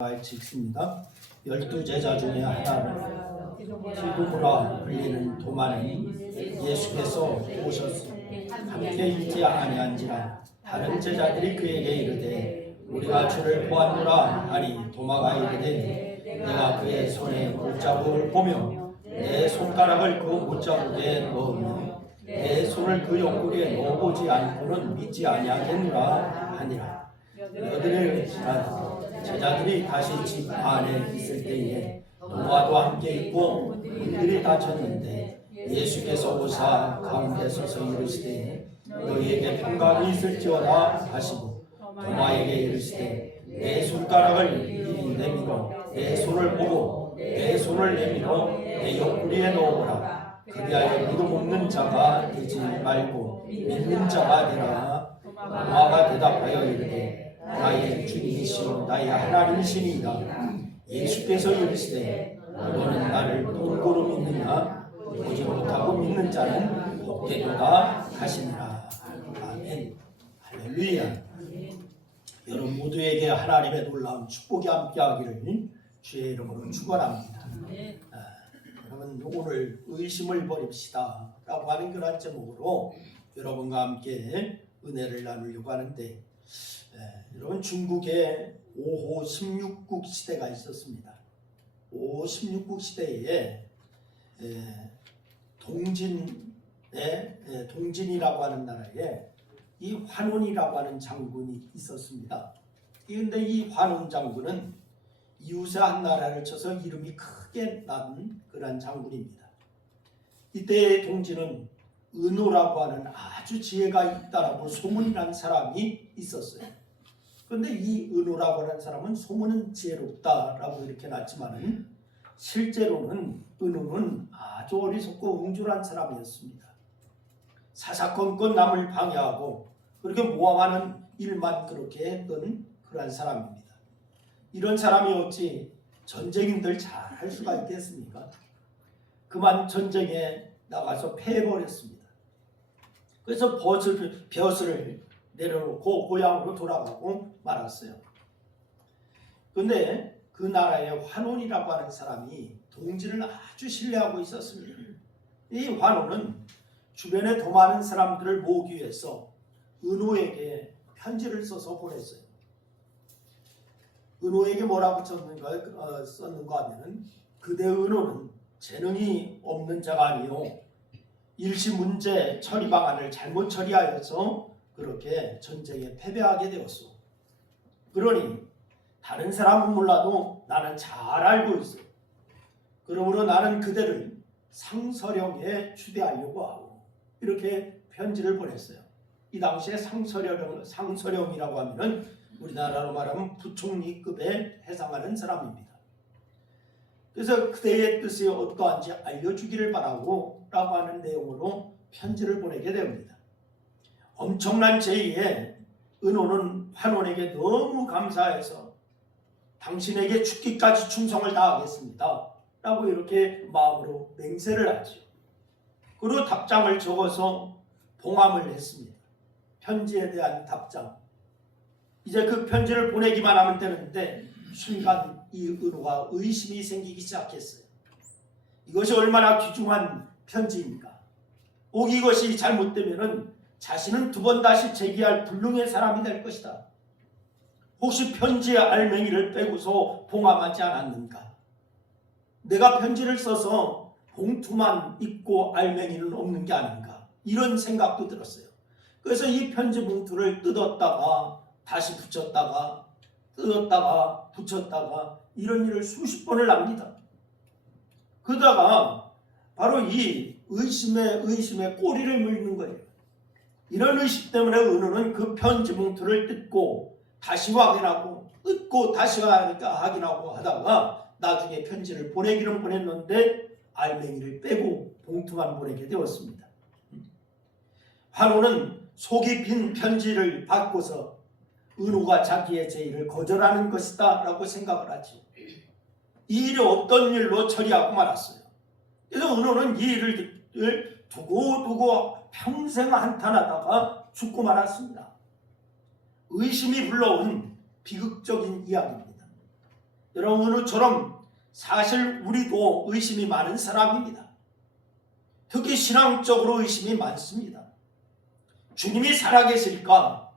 읽습니다. 12제자 중에 하나로 디두무라 불리는 도마는 예수께서 오셔서 함께 있지 아니한지라 다른 제자들이 그에게 이르되 우리가 주를 보았노라 하니 도마가 이르되 내가 그의 손에 못자국을 보며 내 손가락을 그 못자국에 넣으며 내 손을 그 옆구리에 넣어보지 않고는 믿지 아니하겠노라 하니라. 여드레를 지나 제자들이 다시 집 안에 있을 때에 도마도 함께 있고 문들이 닫혔는데 예수께서 오사 가운데 서서 이르시되 너희에게 평강이 있을지어다 하시고 도마에게 이르시되 내 손가락을 이리 내밀어 내 손을 보고 내 손을 내밀어 내 옆구리에 넣어보라. 그리하여 믿음 없는 자가 되지 말고 믿는 자가 되라. 도마가 대답하여 이르되 나의 주님이시오 나의 하나님이시니이다. 예수께서 이르시되 너는 나를 돈고로 믿느냐 보지 못하고 믿는 자는 복되도다 하시니라. 아멘. 할렐루야. 여러분 모두에게 하나님의 놀라운 축복이 함께하기를 주의 이름으로 축원합니다. 여러분 오늘 의심을 버립시다 라고 하는 그런 제목으로 여러분과 함께 은혜를 나누려고 하는데, 여러분 중국에 5호 16국 시대가 있었습니다. 5호 16국 시대에 동진이라고 하는 나라에 이 환원이라고 하는 장군이 있었습니다. 그런데 이 환원 장군은 이웃의 한 나라를 쳐서 이름이 크게 난 그런 장군입니다. 이때 동진은 은호라고 하는 아주 지혜가 있다라고 소문이 난 사람이 있었어요. 그런데 이 은호라고 하는 사람은 소문은 지혜롭다라고 이렇게 났지만은 실제로는 은호는 아주 어리석고 옹졸한 사람이었습니다. 사사건건 남을 방해하고 그렇게 모함하는 일만 그렇게 했던 그러한 사람입니다. 이런 사람이 어찌 전쟁인들 잘 할 수가 있겠습니까? 그만 전쟁에 나가서 패해버렸습니다. 그래서 벼슬을 내려놓고 고향으로 돌아가고 말았어요. 그런데 그 나라에 환원이라고 하는 사람이 동진을 아주 신뢰하고 있었습니다. 이 환원은 주변에 더 많은 사람들을 모으기 위해서 은호에게 편지를 써서 보냈어요. 은호에게 뭐라고 썼는가 하면 그대 은호는 재능이 없는 자가 아니요 일시 문제 처리 방안을 잘못 처리하여서 그렇게 전쟁에 패배하게 되었소. 그러니 다른 사람은 몰라도 나는 잘 알고 있어. 그러므로 나는 그대를 상서령에 추대하려고 하고 이렇게 편지를 보냈어요. 이 당시에 상서령이라고 하면은 우리나라로 말하면 부총리급에 해당하는 사람입니다. 그래서 그대의 뜻이 어떠한지 알려주기를 바라고 라고 하는 내용으로 편지를 보내게 됩니다. 엄청난 제의에 은호는 환원에게 너무 감사해서 당신에게 죽기까지 충성을 다하겠습니다 라고 이렇게 마음으로 맹세를 하죠. 그리고 답장을 적어서 봉함을 했습니다. 편지에 대한 답장. 이제 그 편지를 보내기만 하면 되는데 순간 이 은호가 의심이 생기기 시작했어요. 이것이 얼마나 귀중한 편지입니까? 꼭 이것이 잘못되면은 자신은 두 번 다시 제기할 불능의 사람이 될 것이다. 혹시 편지의 알맹이를 빼고서 봉함하지 않았는가? 내가 편지를 써서 봉투만 있고 알맹이는 없는 게 아닌가? 이런 생각도 들었어요. 그래서 이 편지 봉투를 뜯었다가 다시 붙였다가 뜯었다가 붙였다가 이런 일을 수십 번을 합니다. 그러다가 바로 이 의심에 꼬리를 물는 거예요. 이런 의심 때문에 은호는 그 편지 봉투를 뜯고 다시 확인하고 뜯고 다시 확인하고 하다가 나중에 편지를 보내기는 보냈는데 알맹이를 빼고 봉투만 보내게 되었습니다. 환호는 속이 빈 편지를 받고서 은호가 자기의 제의를 거절하는 것이다 라고 생각을 하지. 이 일이 어떤 일로 처리하고 말았어요. 그래서 은호는 이 일을 두고 평생 한탄하다가 죽고 말았습니다. 의심이 불러온 비극적인 이야기입니다. 여러분, 은우처럼 사실 우리도 의심이 많은 사람입니다. 특히 신앙적으로 의심이 많습니다. 주님이 살아계실까?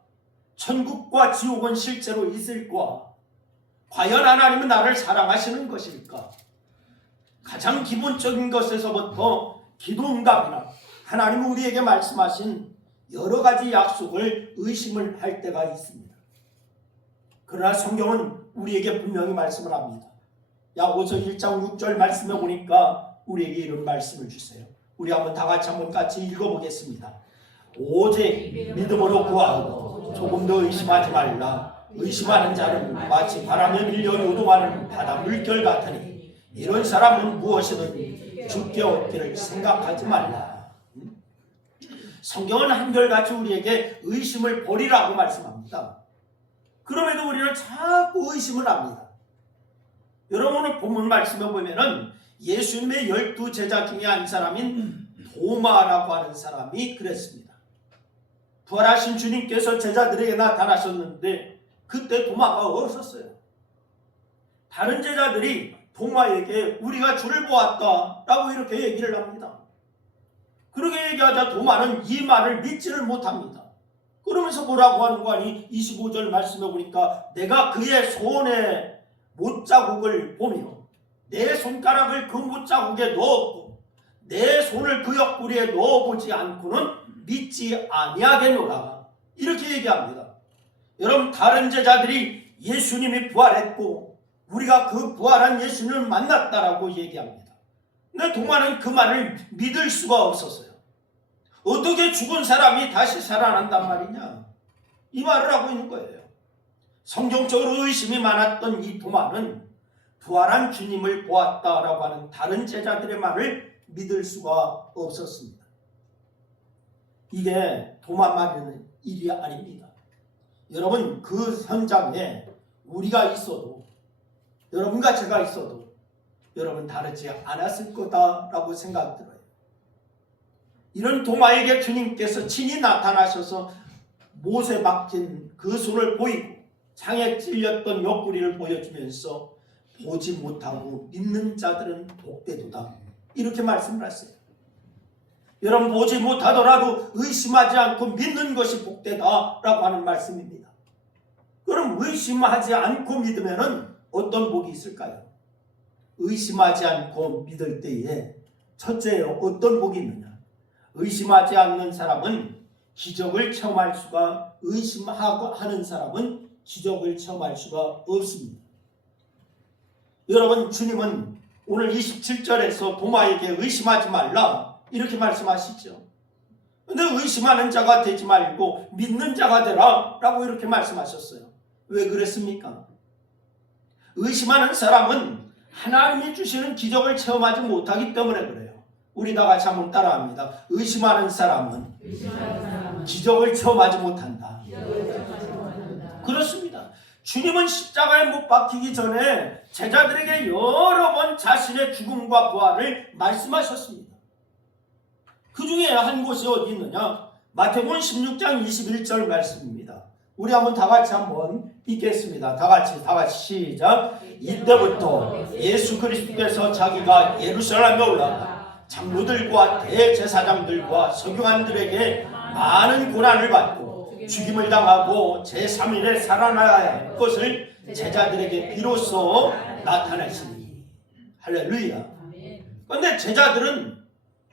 천국과 지옥은 실제로 있을까? 과연 하나님은 나를 사랑하시는 것일까? 가장 기본적인 것에서부터 기도응답이나 하나님은 우리에게 말씀하신 여러 가지 약속을 의심을 할 때가 있습니다. 그러나 성경은 우리에게 분명히 말씀을 합니다. 야고보서 1장 6절 말씀에 보니까 우리에게 이런 말씀을 주세요. 우리 한번 다 같이 읽어보겠습니다. 오직 믿음으로 구하고 조금 더 의심하지 말라. 의심하는 자는 마치 바람에 밀려 요동하는 바다 물결 같으니 이런 사람은 무엇이든 죽게 얻기를 생각하지 말라. 성경은 한결같이 우리에게 의심을 버리라고 말씀합니다. 그럼에도 우리는 자꾸 의심을 합니다. 여러분, 오늘 본문 말씀에 보면은 예수님의 12제자 중에 한 사람인 도마라고 하는 사람이 그랬습니다. 부활하신 주님께서 제자들에게 나타나셨는데 그때 도마가 없었어요. 다른 제자들이 도마에게 우리가 주를 보았다 라고 이렇게 얘기를 합니다. 그렇게 얘기하자 도마는 이 말을 믿지를 못합니다. 그러면서 뭐라고 하는 거 아니? 25절 말씀해 보니까 내가 그의 손에 못자국을 보며 내 손가락을 그 못자국에 넣었고 내 손을 그 옆구리에 넣어보지 않고는 믿지 아니하겠노라. 이렇게 얘기합니다. 여러분, 다른 제자들이 예수님이 부활했고 우리가 그 부활한 예수님을 만났다라고 얘기합니다. 근데 도마는 그 말을 믿을 수가 없었어요. 어떻게 죽은 사람이 다시 살아난단 말이냐? 이 말을 하고 있는 거예요. 성경적으로 의심이 많았던 이 도마는 부활한 주님을 보았다라고 하는 다른 제자들의 말을 믿을 수가 없었습니다. 이게 도마만의 일이 아닙니다. 여러분, 그 현장에 우리가 있어도, 여러분과 제가 있어도 여러분 다르지 않았을 거다라고 생각 들어요. 이런 도마에게 주님께서 친히 나타나셔서 못에 막힌 그 손을 보이고 창에 찔렸던 옆구리를 보여주면서 보지 못하고 믿는 자들은 복되도다, 이렇게 말씀을 하세요. 여러분, 보지 못하더라도 의심하지 않고 믿는 것이 복되다라고 하는 말씀입니다. 그럼 의심하지 않고 믿으면 어떤 복이 있을까요? 의심하지 않고 믿을 때에 첫째, 어떤 복이 있느냐? 의심하지 않는 사람은 기적을 체험할 수가, 의심하고 하는 사람은 기적을 체험할 수가 없습니다. 여러분, 주님은 오늘 27절에서 도마에게 의심하지 말라 이렇게 말씀하시죠. 근데 의심하는 자가 되지 말고 믿는 자가 되라 라고 이렇게 말씀하셨어요. 왜 그랬습니까? 의심하는 사람은 하나님이 주시는 기적을 체험하지 못하기 때문에 그래요. 우리 다 같이 한번 따라합니다. 의심하는 사람은 기적을 체험하지 못한다. 그렇습니다. 주님은 십자가에 못 박히기 전에 제자들에게 여러 번 자신의 죽음과 부활을 말씀하셨습니다. 그 중에 한 곳이 어디 있느냐? 마태복음 16장 21절 말씀입니다. 우리 다 같이 한번 읽겠습니다. 다 같이 시작. 이때부터 예수 그리스도께서 자기가 예루살렘에 올라가 장로들과 대제사장들과 서기관들에게 많은 고난을 받고 죽임을 당하고 제3일에 살아나야 할 것을 제자들에게 비로소 나타내시니. 할렐루야. 그런데 제자들은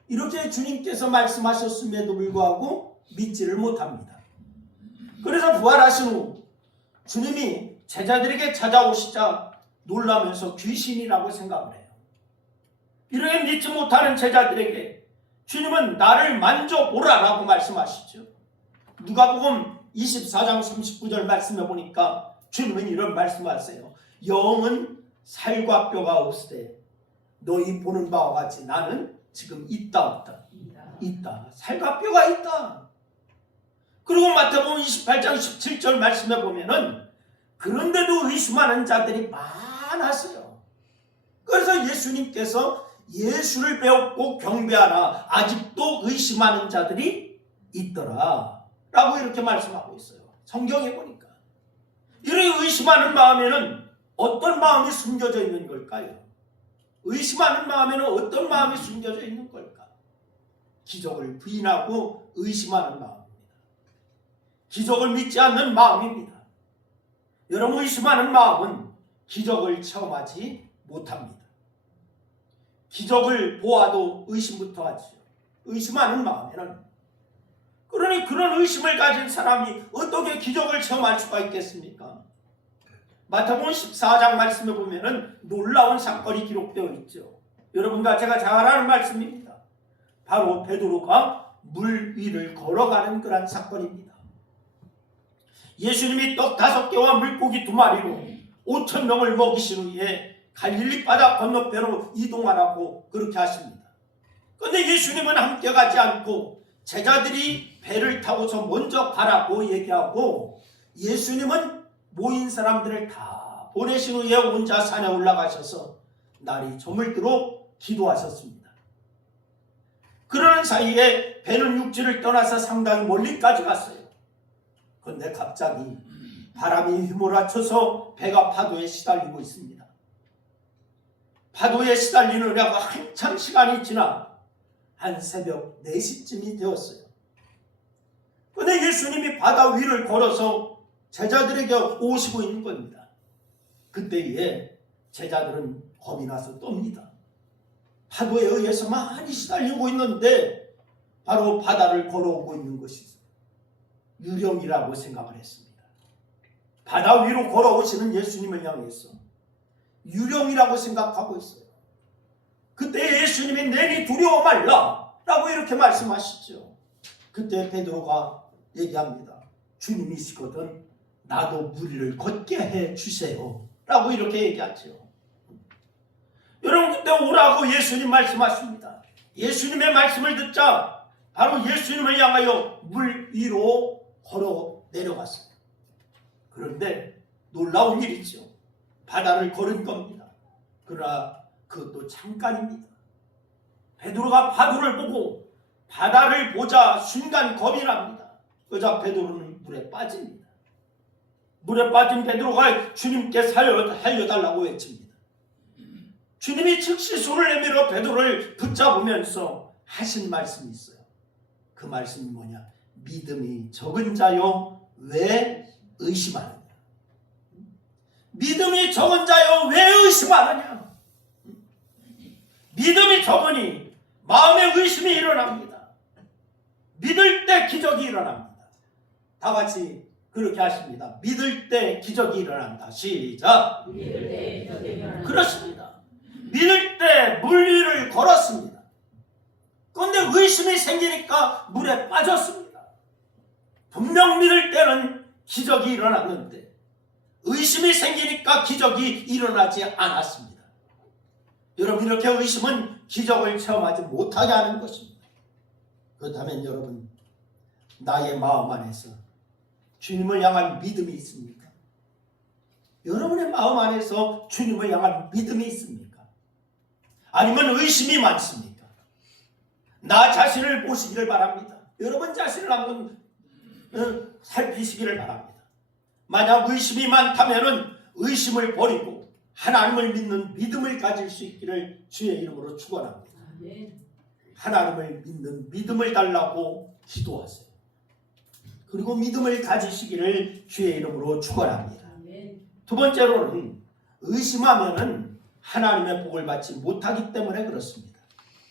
이렇게 주님께서 말씀하셨음에도 불구하고 믿지를 못합니다. 그래서 부활하신 후 주님이 제자들에게 찾아오시자 놀라면서 귀신이라고 생각을 해요. 이렇게 믿지 못하는 제자들에게 주님은 나를 만져보라라고 말씀하시죠. 누가복음 24장 39절 말씀해 보니까 주님은 이런 말씀하세요. 영은 살과 뼈가 없으되 너희 보는 바와 같이 나는 지금 있다 없다? 있다. 살과 뼈가 있다. 그리고 마태복음 28장 17절 말씀해 보면은 그런데도 의심하는 자들이 많았어요. 그래서 예수님께서 예수를 배웠고 경배하나 아직도 의심하는 자들이 있더라 라고 이렇게 말씀하고 있어요. 성경에 보니까 이렇게 의심하는 마음에는 어떤 마음이 숨겨져 있는 걸까요? 의심하는 마음에는 어떤 마음이 숨겨져 있는 걸까? 기적을 부인하고 의심하는 마음입니다. 기적을 믿지 않는 마음입니다. 여러분, 의심하는 마음은 기적을 체험하지 못합니다. 기적을 보아도 의심부터 하죠. 의심하는 마음에는. 그러니 그런 의심을 가진 사람이 어떻게 기적을 체험할 수가 있겠습니까? 마태복음 14장 말씀에 보면은 놀라운 사건이 기록되어 있죠. 여러분과 제가 잘 아는 말씀입니다. 바로 베드로가 물 위를 걸어가는 그런 사건입니다. 예수님이 떡 5개와 물고기 2마리로 5,000명을 먹이신 후에 갈릴리 바다 건너편으로 이동하라고 그렇게 하십니다. 그런데 예수님은 함께 가지 않고 제자들이 배를 타고서 먼저 가라고 얘기하고, 예수님은 모인 사람들을 다 보내신 후에 혼자 산에 올라가셔서 날이 저물도록 기도하셨습니다. 그러는 사이에 배는 육지를 떠나서 상당히 멀리까지 갔어요. 그런데 갑자기 바람이 휘몰아쳐서 배가 파도에 시달리고 있습니다. 파도에 시달리느냐가 한참 시간이 지나 한 새벽 4시쯤이 되었어요. 그런데 예수님이 바다 위를 걸어서 제자들에게 오시고 있는 겁니다. 그때에 제자들은 겁이 나서 떱니다. 파도에 의해서 많이 시달리고 있는데 바로 바다를 걸어오고 있는 것이 유령이라고 생각을 했습니다. 바다 위로 걸어오시는 예수님을 향해서 유령이라고 생각하고 있어요. 그때 예수님이 내니 두려워 말라 라고 이렇게 말씀하시죠. 그때 베드로가 얘기합니다. 주님이시거든 나도 무리를 걷게 해 주세요 라고 이렇게 얘기하죠. 여러분, 그때 오라고 예수님 말씀하십니다. 예수님의 말씀을 듣자 바로 예수님을 향하여 물 위로 걸어 내려갔어요. 그런데 놀라운 일이죠. 바다를 걸은 겁니다. 그러나 그것도 잠깐입니다. 베드로가 파도를 보고 바다를 보자 순간 겁이 납니다. 그러자 베드로는 물에 빠집니다. 물에 빠진 베드로가 주님께 살려달라고 외칩니다. 주님이 즉시 손을 내밀어 베드로를 붙잡으면서 하신 말씀이 있어요. 그 말씀이 뭐냐? 믿음이 적은 자여 왜 의심하느냐? 믿음이 적은 자여 왜 의심하느냐? 믿음이 적으니 마음에 의심이 일어납니다. 믿을 때 기적이 일어납니다. 다 같이 그렇게 하십니다. 믿을 때 기적이 일어난다. 시작. 믿을 때 기적이 일어난다. 그렇습니다. 믿을 때 물 위를 걸었습니다. 그런데 의심이 생기니까 물에 빠졌습니다. 분명 믿을 때는 기적이 일어났는데 의심이 생기니까 기적이 일어나지 않았습니다. 여러분, 이렇게 의심은 기적을 체험하지 못하게 하는 것입니다. 그렇다면 여러분, 나의 마음 안에서 주님을 향한 믿음이 있습니까? 여러분의 마음 안에서 주님을 향한 믿음이 있습니까? 아니면 의심이 많습니까? 나 자신을 보시기를 바랍니다. 여러분 자신을 한번 살피시기를 바랍니다. 만약 의심이 많다면 의심을 버리고 하나님을 믿는 믿음을 가질 수 있기를 주의 이름으로 축원합니다. 하나님을 믿는 믿음을 달라고 기도하세요. 그리고 믿음을 가지시기를 주의 이름으로 축원합니다. 두 번째로는 의심하면은 하나님의 복을 받지 못하기 때문에 그렇습니다.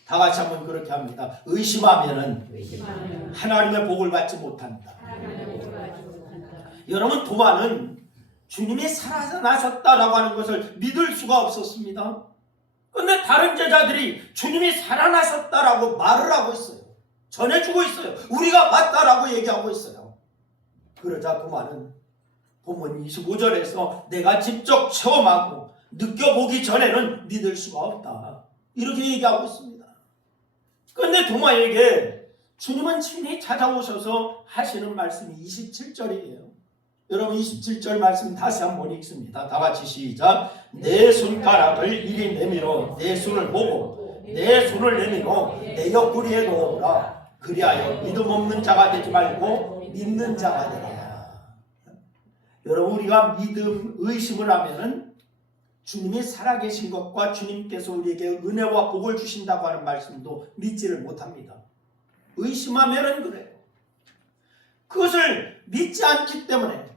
다 같이 한번 그렇게 합니다. 의심하면은 하나님의 복을 받지 못한다. 여러분, 도마는 주님이 살아나셨다라고 하는 것을 믿을 수가 없었습니다. 그런데 다른 제자들이 주님이 살아나셨다라고 말을 하고 있어요. 전해주고 있어요. 우리가 봤다라고 얘기하고 있어요. 그러자 도마는 본문 25절에서 내가 직접 체험하고 느껴보기 전에는 믿을 수가 없다, 이렇게 얘기하고 있습니다. 그런데 도마에게 주님은 친히 찾아오셔서 하시는 말씀이 27절이에요. 여러분, 27절 말씀 다시 한번 읽습니다. 다 같이 시작. 내 손가락을 이리 내밀어 내 손을 보고 내 손을 내밀어 내 옆구리에 넣어라. 그리하여 믿음 없는 자가 되지 말고 믿는 자가 되라. 여러분, 우리가 믿음 의심을 하면은 주님이 살아계신 것과 주님께서 우리에게 은혜와 복을 주신다고 하는 말씀도 믿지를 못합니다. 의심하면은 그래요. 그것을 믿지 않기 때문에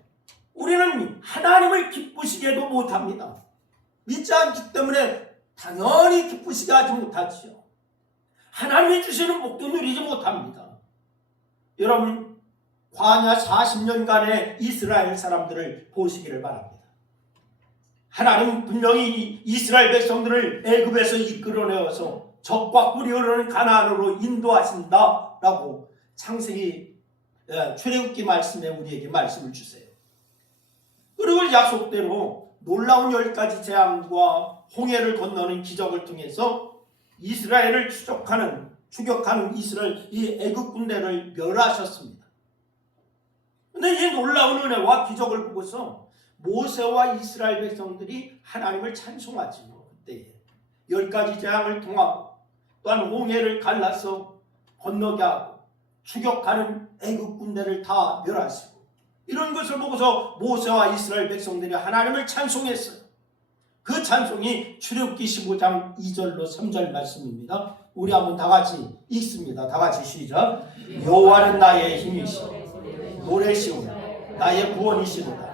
우리는 하나님을 기쁘시게도 못합니다. 믿지 않기 때문에 당연히 기쁘시게 하지 못하지요. 하나님이 주시는 복도 누리지 못합니다. 여러분, 광야 40년간의 이스라엘 사람들을 보시기를 바랍니다. 하나님 분명히 이스라엘 백성들을 애굽에서 이끌어내어서 적과 꿀이 흐르는 가나안으로 인도하신다라고 창세기 출애굽기 말씀에 우리에게 말씀을 주세요. 그리고 약속대로 놀라운 10가지 재앙과 홍해를 건너는 기적을 통해서 이스라엘을 추격하는 이스라엘 이 애굽 군대를 멸하셨습니다. 그런데 이 놀라운 은혜와 기적을 보고서 모세와 이스라엘 백성들이 하나님을 찬송하지요. 그때 10가지 재앙을 통하고 또한 홍해를 갈라서 건너게 하고 추격하는 애굽 군대를 다 멸하시고 이런 것을 보고서 모세와 이스라엘 백성들이 하나님을 찬송했어요. 그 찬송이 출애굽기 15장 2절로 3절 말씀입니다. 우리 한번 다 같이 읽습니다. 다 같이 시작. 여호와는 나의 힘이시오 노래시오 나의 구원이시로다.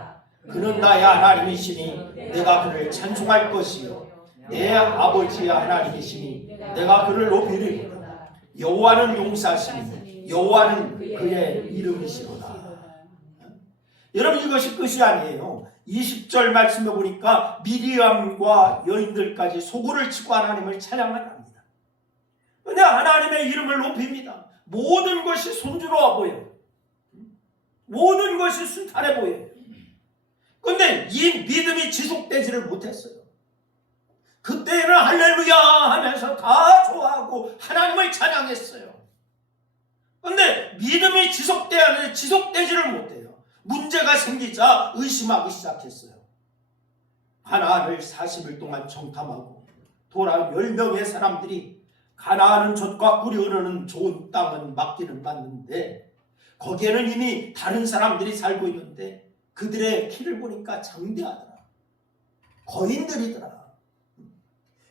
그는 나의 하나님이시니 내가 그를 찬송할 것이요 내 아버지의 하나님이시니 내가 그를 높이리로다. 여호와는 용사시니 여호와는 그의 이름이시로다. 여러분, 이것이 끝이 아니에요. 20절 말씀에 보니까 미리암과 여인들까지 소고를 치고 하나님을 찬양을 합니다. 그런데 하나님의 이름을 높입니다. 모든 것이 순조로워 보여요. 모든 것이 순탄해 보여요. 그런데 이 믿음이 지속되지를 못했어요. 그때는 할렐루야 하면서 다 좋아하고 하나님을 찬양했어요. 그런데 믿음이 지속돼야 하는데 지속되지를 못해요. 문제가 생기자 의심하기 시작했어요. 가나안을 40일 동안 정탐하고 돌아온 10명의 사람들이 가나안은 젖과 꿀이 흐르는 좋은 땅은 맞기는 맞는데 거기에는 이미 다른 사람들이 살고 있는데 그들의 키를 보니까 장대하더라. 거인들이더라.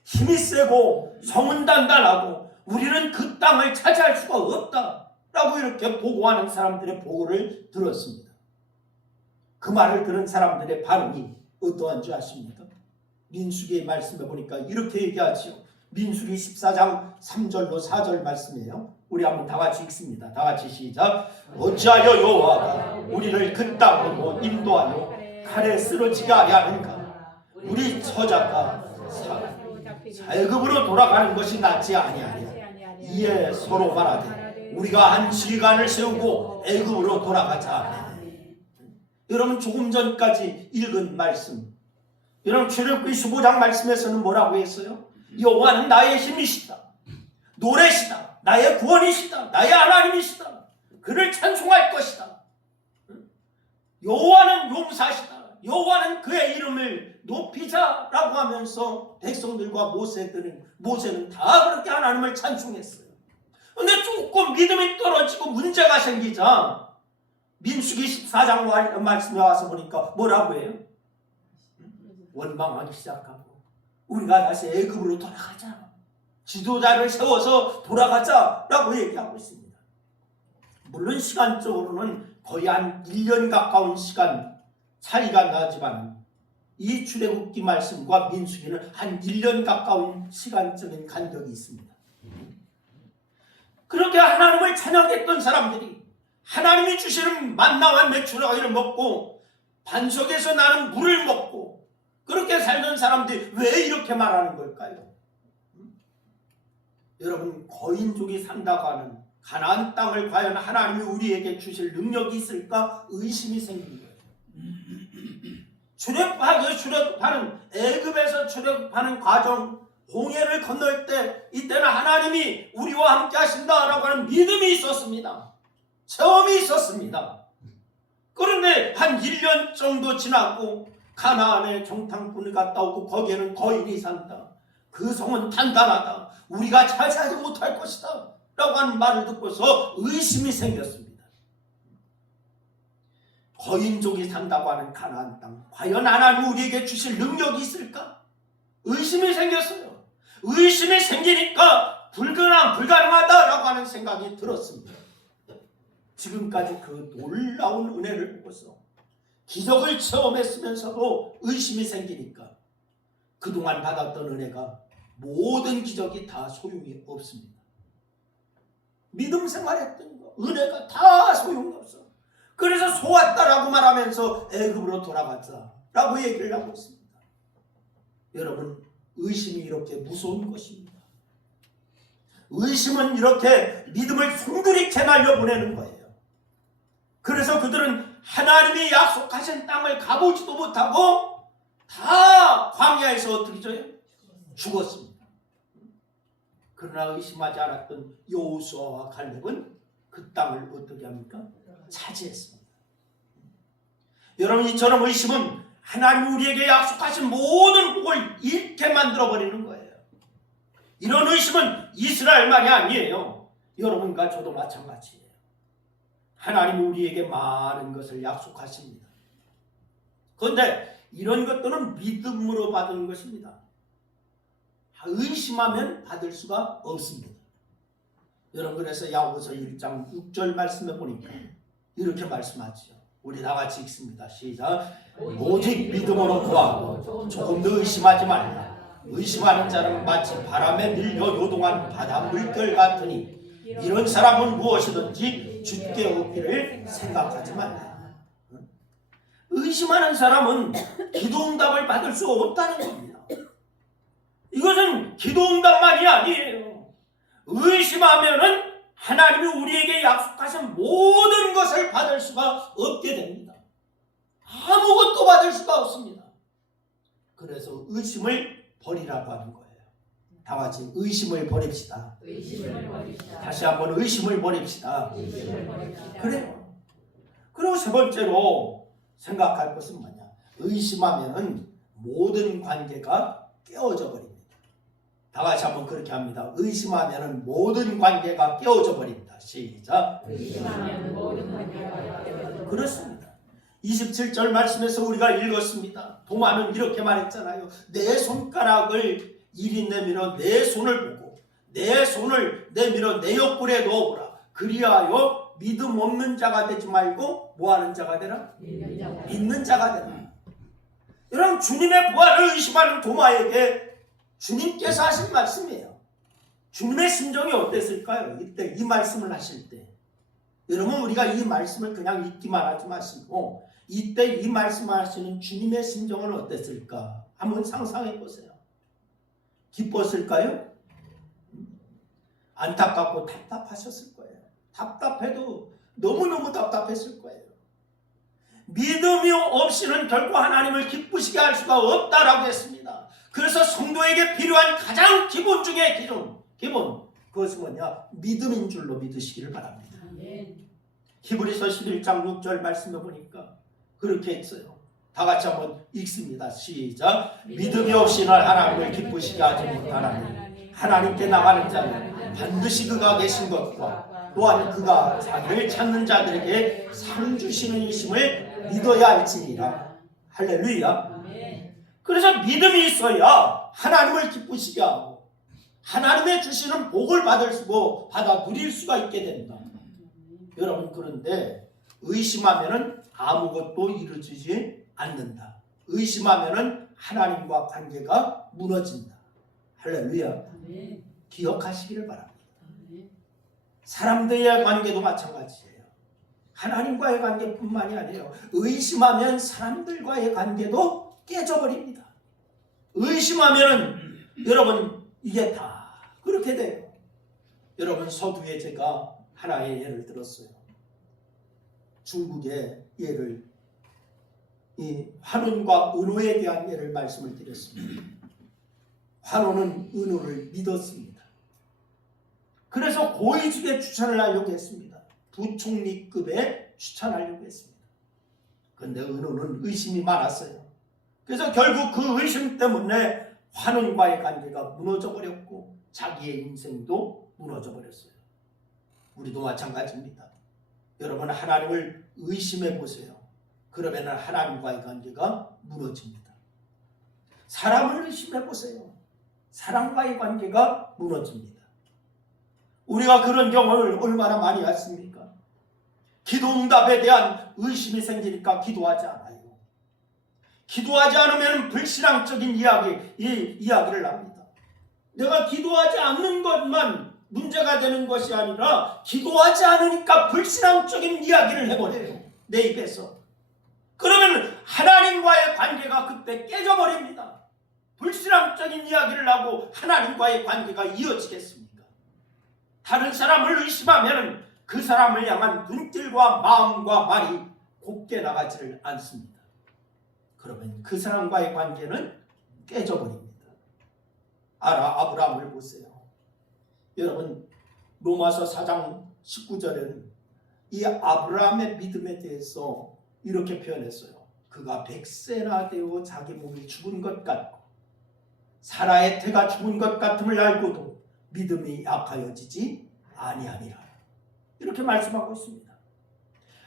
힘이 세고 성은 단단하고 우리는 그 땅을 차지할 수가 없다라고 이렇게 보고하는 사람들의 보고를 들었습니다. 그 말을 들은 사람들의 반응이 어떠한 줄 아십니까? 민수기의 말씀에 보니까 이렇게 얘기하지요. 민수기 14장 3절로 4절 말씀이에요. 우리 한번 다 같이 읽습니다. 다 같이 시작. 어찌하여 여호와가 우리를 그 땅으로 인도하여 칼에 쓰러지게 하려 하는가? 우리 처자가 애굽으로 돌아가는 것이 낫지 아니하랴. 이에 서로 말하되 우리가 한 지휘관을 세우고 애굽으로 돌아가자. 여러분, 조금 전까지 읽은 말씀, 여러분 출애굽기 15장 말씀에서는 뭐라고 했어요? 여호와는 나의 힘이시다, 노래시다, 나의 구원이시다, 나의 하나님이시다, 그를 찬송할 것이다. 여호와는 용사시다, 여호와는 그의 이름을 높이자라고 하면서 백성들과 모세는 다 그렇게 하나님을 찬송했어요. 그런데 조금 믿음이 떨어지고 문제가 생기자 민수기 14장 말씀에 와서 보니까 뭐라고 해요? 원망하기 시작하고 우리가 다시 애굽으로 돌아가자, 지도자를 세워서 돌아가자라고 얘기하고 있습니다. 물론 시간적으로는 거의 한 1년 가까운 시간 차이가 나지만 이 출애굽기 말씀과 민수기는 한 1년 가까운 시간적인 간격이 있습니다. 그렇게 하나님을 찬양했던 사람들이 하나님이 주시는 만나와 메추라기를 먹고 반석에서 나는 물을 먹고 그렇게 살던 사람들이 왜 이렇게 말하는 걸까요? 여러분, 거인족이 산다고 하는 가나안 땅을 과연 하나님이 우리에게 주실 능력이 있을까 의심이 생긴 거예요. 출애굽하는 애굽에서 출애굽하는 과정, 홍해를 건널 때 이때는 하나님이 우리와 함께 하신다라고 하는 믿음이 있었습니다. 체험이 있었습니다. 그런데 한 1년 정도 지나고 가나안에 정탐꾼을 갔다 오고 거기에는 거인이 산다, 그 성은 단단하다, 우리가 차지하지 못할 것이다 라고 하는 말을 듣고서 의심이 생겼습니다. 거인족이 산다고 하는 가나안 땅, 과연 하나님 우리에게 주실 능력이 있을까? 의심이 생겼어요. 의심이 생기니까 불가능하다라고 하는 생각이 들었습니다. 지금까지 그 놀라운 은혜를 보고서 기적을 체험했으면서도 의심이 생기니까 그동안 받았던 은혜가 모든 기적이 다 소용이 없습니다. 믿음 생활했던 거, 은혜가 다 소용이 없어. 그래서 속았다라고 말하면서 애굽으로 돌아갔다라고 얘기를 하고 있습니다. 여러분, 의심이 이렇게 무서운 것입니다. 의심은 이렇게 믿음을 송두리째 날려보내는 거예요. 그래서 그들은 하나님이 약속하신 땅을 가보지도 못하고 다 광야에서 어떻게 져요? 죽었습니다. 그러나 의심하지 않았던 여호수아와 갈렙은 그 땅을 어떻게 합니까? 차지했습니다. 여러분, 이처럼 의심은 하나님이 우리에게 약속하신 모든 복을 잃게 만들어버리는 거예요. 이런 의심은 이스라엘만이 아니에요. 여러분과 저도 마찬가지예요. 하나님이 우리에게 많은 것을 약속하십니다. 그런데 이런 것들은 믿음으로 받은 것입니다. 의심하면 받을 수가 없습니다. 여러분, 그래서 야고보서 1장 6절 말씀에 보니까 이렇게 말씀하죠. 우리 다 같이 읽습니다. 시작. 오직 믿음으로 구하고 조금도 의심하지 말라. 의심하는 자는 마치 바람에 밀려 요동한 바다 물결 같으니 이런 사람은 무엇이든지 주께 얻기를 생각하지 말라. 의심하는 사람은 기도응답을 받을 수 없다는 겁니다. 이것은 기도응답만이 아니에요. 의심하면은 하나님이 우리에게 약속하신 모든 것을 받을 수가 없게 됩니다. 아무것도 받을 수가 없습니다. 그래서 의심을 버리라고 하는 거예요. 다 같이 의심을 버립시다. 의심을 버립시다. 다시 한번 의심을 버립시다. 의심을 버립시다. 그래요. 그리고 세 번째로 생각할 것은 뭐냐? 의심하면은 모든 관계가 깨어져 버립니다. 다 같이 한번 그렇게 합니다. 의심하면은 모든 관계가 깨어져 버립니다. 시작. 의심하면 모든 관계가 깨어져 버립니다. 그렇습니다. 27절 말씀에서 우리가 읽었습니다. 도마는 이렇게 말했잖아요. 내 손가락을 이리 내밀어 내 손을 보고 내 손을 내밀어 내 옆구리에 넣어보라. 그리하여 믿음 없는 자가 되지 말고 뭐하는 자가 되라? 믿는 자가 되라. 여러분, 주님의 부활을 의심하는 도마에게 주님께서 하신 말씀이에요. 주님의 심정이 어땠을까요? 이때 이 말씀을 하실 때 여러분, 우리가 이 말씀을 그냥 읽기만 하지 마시고 이때 이 말씀을 하시는 주님의 심정은 어땠을까? 한번 상상해 보세요. 기뻤을까요? 안타깝고 답답하셨을 거예요. 답답해도 너무너무 답답했을 거예요. 믿음이 없이는 결코 하나님을 기쁘시게 할 수가 없다라고 했습니다. 그래서 성도에게 필요한 가장 기본 중에 기본 그것은 뭐냐? 믿음인 줄로 믿으시기를 바랍니다. 히브리서 11장 6절 말씀을 보니까 그렇게 했어요. 다 같이 한번 읽습니다. 시작. 믿음이 없이는 하나님을 기쁘시게 하지 못하나니 하나님께 나가는 자는 반드시 그가 계신 것과 또한 그가 자기를 찾는 자들에게 상 주시는 이심을 믿어야 할지니라. 할렐루야. 그래서 믿음이 있어야 하나님을 기쁘시게 하고 하나님의 주시는 복을 받아 누릴 수가 있게 된다. 여러분, 그런데 의심하면은 아무것도 이루어지지 않는다. 의심하면은 하나님과 관계가 무너진다. 할렐루야. 기억하시기를 바랍니다. 사람들의 관계도 마찬가지예요. 하나님과의 관계뿐만이 아니에요. 의심하면 사람들과의 관계도 깨져버립니다. 의심하면은 여러분, 이게 다 그렇게 돼요. 여러분, 서두에 제가 하나의 예를 들었어요. 중국의 예를, 이 환원과 은호에 대한 예를 말씀을 드렸습니다. 환원은 은호를 믿었습니다. 그래서 고위직에 추천을 하려고 했습니다. 부총리급에 추천하려고 했습니다. 그런데 은호는 의심이 많았어요. 그래서 결국 그 의심 때문에 환원과의 관계가 무너져 버렸고 자기의 인생도 무너져 버렸어요. 우리도 마찬가지입니다. 여러분, 하나님을 의심해 보세요. 그러면 하나님과의 관계가 무너집니다. 사람을 의심해 보세요. 사람과의 관계가 무너집니다. 우리가 그런 경험을 얼마나 많이 했습니까? 기도응답에 대한 의심이 생기니까 기도하지 않아요. 기도하지 않으면 불신앙적인 이야기를 합니다. 내가 기도하지 않는 것만 문제가 되는 것이 아니라 기도하지 않으니까 불신앙적인 이야기를 해버려요. 내 입에서. 그러면 하나님과의 관계가 그때 깨져버립니다. 불신앙적인 이야기를 하고 하나님과의 관계가 이어지겠습니까? 다른 사람을 의심하면 그 사람을 향한 눈길과 마음과 말이 곱게 나가지를 않습니다. 그러면 그 사람과의 관계는 깨져버립니다. 아브라함을 보세요. 여러분, 로마서 4장 19절에는 이 아브라함의 믿음에 대해서 이렇게 표현했어요. 그가 100세나 되어 자기 몸이 죽은 것 같고 사라의 태가 죽은 것 같음을 알고도 믿음이 약하여지지 아니하니라. 이렇게 말씀하고 있습니다.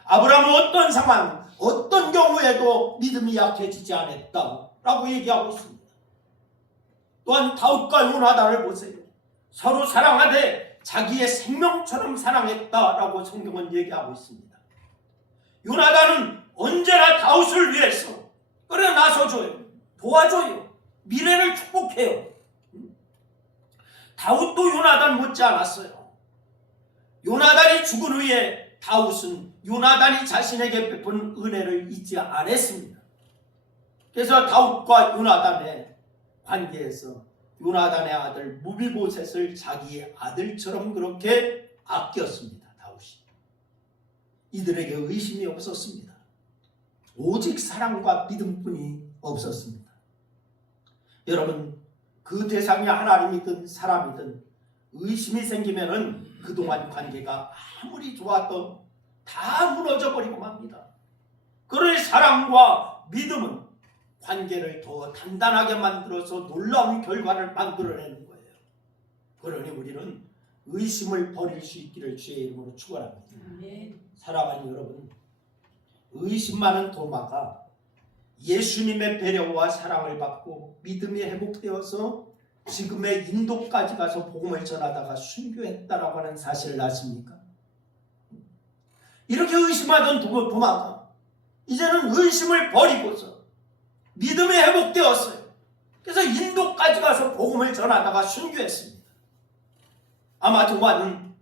아브라함은 어떤 상황, 어떤 경우에도 믿음이 약해지지 않았다라고 얘기하고 있습니다. 또한 다윗과 요나단을 보세요. 서로 사랑하되 자기의 생명처럼 사랑했다라고 성경은 얘기하고 있습니다. 요나단은 언제나 다윗을 위해서 끌어 나서줘요. 도와줘요. 미래를 축복해요. 다윗도 요나단 못지 않았어요. 요나단이 죽은 후에 다윗은 요나단이 자신에게 베푼 은혜를 잊지 않았습니다. 그래서 다윗과 요나단의 관계에서 요나단의 아들 무비보셋을 자기의 아들처럼 그렇게 아꼈습니다. 다윗이. 이들에게 의심이 없었습니다. 오직 사랑과 믿음뿐이 없었습니다. 여러분, 그 대상이 하나님이든 사람이든 의심이 생기면은 그동안 관계가 아무리 좋았던 다 무너져 버리고 맙니다. 그러니 사랑과 믿음은 관계를 더 단단하게 만들어서 놀라운 결과를 만들어내는 거예요. 그러니 우리는 의심을 버릴 수 있기를 주의 이름으로 축원합니다. 사랑하는 여러분, 의심 많은 도마가 예수님의 배려와 사랑을 받고 믿음이 회복되어서 지금의 인도까지 가서 복음을 전하다가 순교했다라고 하는 사실을 아십니까? 이렇게 의심하던 도마가 이제는 의심을 버리고서 믿음이 회복되었어요. 그래서 인도까지 가서 복음을 전하다가 순교했습니다. 아마 도마는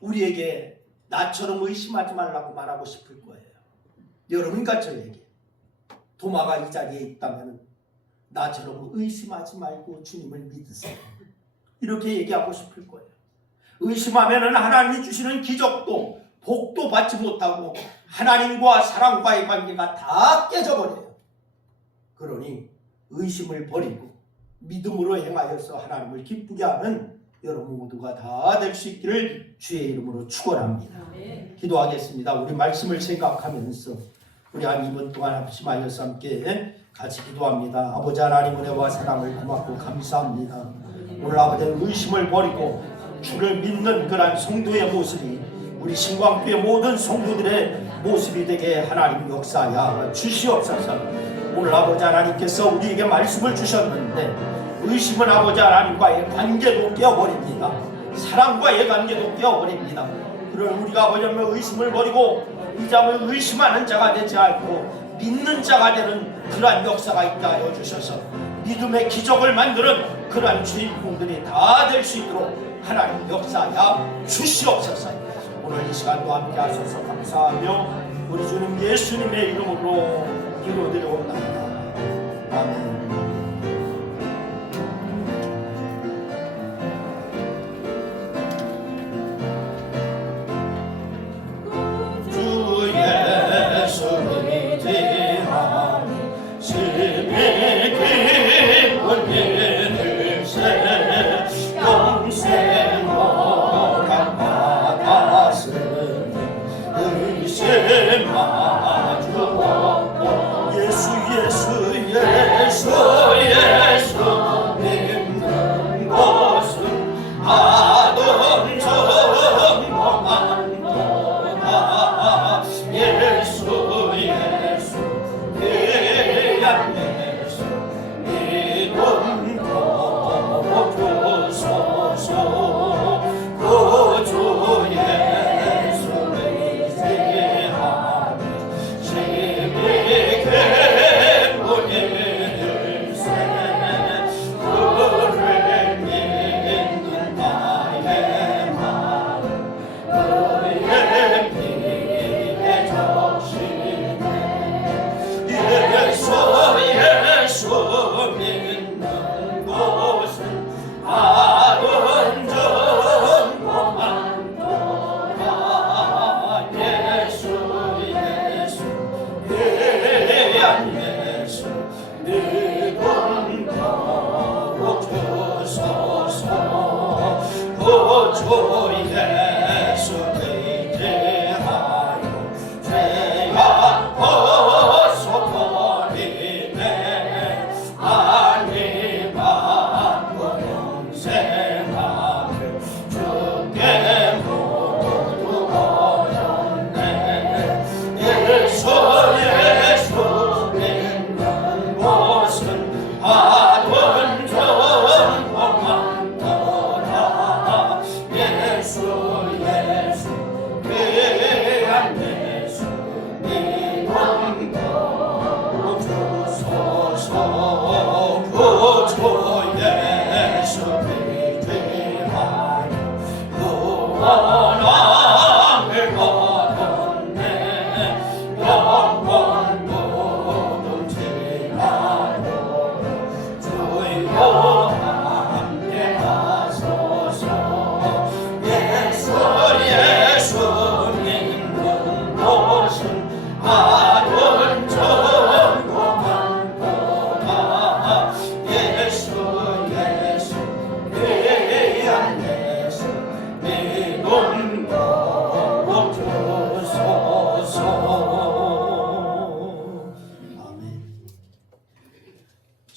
우리에게 나처럼 의심하지 말라고 말하고 싶을 거예요. 여러분과 저에게 도마가 이 자리에 있다면 나처럼 의심하지 말고 주님을 믿으세요. 이렇게 얘기하고 싶을 거예요. 의심하면 하나님이 주시는 기적도 복도 받지 못하고 하나님과 사랑과의 관계가 다 깨져버려요. 그러니 의심을 버리고 믿음으로 행하여서 하나님을 기쁘게 하는 여러분 모두가 다 될 수 있기를 주의 이름으로 축원합니다. 기도하겠습니다. 우리 말씀을 생각하면서 우리 한 2분 동안 합심하여서 함께 같이 기도합니다. 아버지 하나님 은혜와 사랑을 고맙고 감사합니다. 오늘 아버지 의심을 버리고 주를 믿는 그런 성도의 모습이 우리 신광교회 모든 성도들의 모습이 되게 하나님 역사하여 주시옵소서. 오늘 아버지 하나님께서 우리에게 말씀을 주셨는데 의심은 아버지 하나님과의 관계도 깨어버립니다. 사랑과의 관계도 깨어버립니다. 그러나 우리가 아버지 하나님 의심을 버리고 이자를 의심하는 자가 되지 않고 믿는 자가 되는 그러한 역사가 있게 하여 주셔서 믿음의 기적을 만드는 그러한 주인공들이 다 될 수 있도록 하나님 역사하여 주시옵소서. 오늘 이 시간도 함께 하셔서 감사하며 우리 주님 예수님의 이름으로 기도드려옵나이다. 아멘. 예수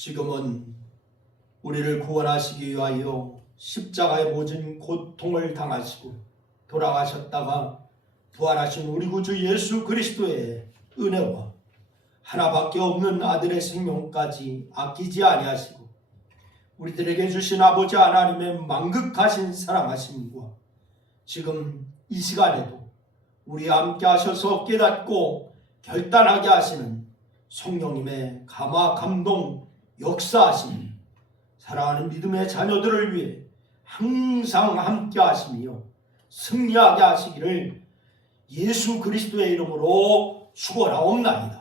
지금은 우리를 구원하시기 위하여 십자가의 모진 고통을 당하시고 돌아가셨다가 부활하신 우리 구주 예수 그리스도의 은혜와 하나밖에 없는 아들의 생명까지 아끼지 아니하시고 우리들에게 주신 아버지 하나님의 만극하신 사랑하심과 지금 이 시간에도 우리와 함께 하셔서 깨닫고 결단하게 하시는 성령님의 감화 감동 역사하심, 사랑하는 믿음의 자녀들을 위해 항상 함께 하시며 승리하게 하시기를 예수 그리스도의 이름으로 축원하옵나이다.